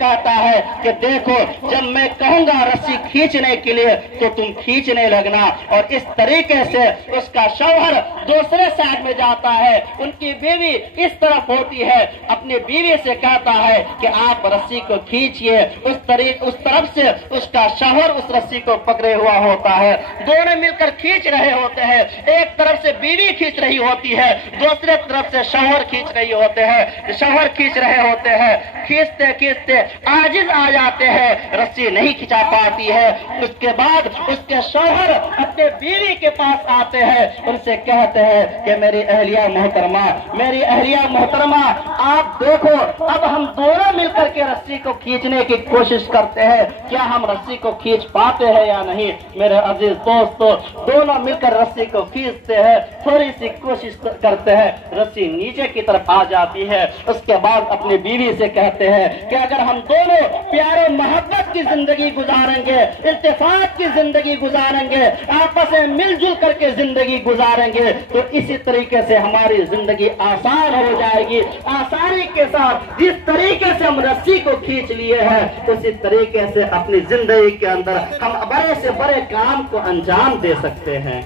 कहता है कि देखो जब मैं कहूंगा रस्सी खींचने के लिए तो तुम खींचने लगना। और इस तरीके से उसका शौहर दूसरे साइड में जाता है, उनकी बीवी इस तरफ होती है, अपनी बीवी से कहता है कि आप रस्सी को खींचिए। उस तरफ से उसका शौहर उस रस्सी को पकड़े हुआ होता है, दोनों मिलकर खींच रहे होते हैं। एक तरफ से बीवी खींच रही होती है, दूसरे तरफ से शौहर खींच रही होते हैं, शौहर खींच रहे होते हैं। खींचते खींचते आजिज आ जाते हैं, रस्सी नहीं खिंचा पाती है। उसके बाद उसके शौहर अपने बीवी के पास आते हैं, उनसे कहते हैं कि मेरी अहलिया मोहतरमा, मेरी अहलिया मोहतरमा, आप देखो अब हम दोनों मिलकर के रस्सी को खींचने की कोशिश करते हैं, क्या हम रस्सी को खींच पाते हैं या नहीं। मेरे अजीज दोस्तों, दोनों मिलकर रस्सी को खींचते हैं, थोड़ी सी कोशिश करते हैं, रस्सी नीचे की तरफ आ जाती है। उसके बाद अपनी बीवी से कहते हैं कि अगर हम दोनों प्यारे मोहब्बत की जिंदगी गुजारेंगे, इत्तेफाक की जिंदगी गुजारेंगे, आपस में मिलजुल करके जिंदगी गुजारेंगे, तो इसी तरीके से हमारी जिंदगी आसान हो जाएगी। आसानी के साथ जिस तरीके से हम रस्सी को खींच लिए हैं, उसी तरीके से अपनी जिंदगी के अंदर हम बड़े से बड़े काम को अंजाम दे सकते हैं।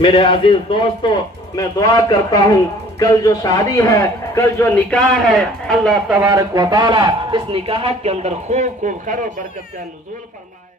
मेरे अजीज दोस्तों, मैं दुआ करता हूँ कल जो शादी है, कल जो निकाह है, अल्लाह तबारक व तआला इस निकाह के अंदर खूब खूब खैर और बरकत का नुज़ूल फरमाए।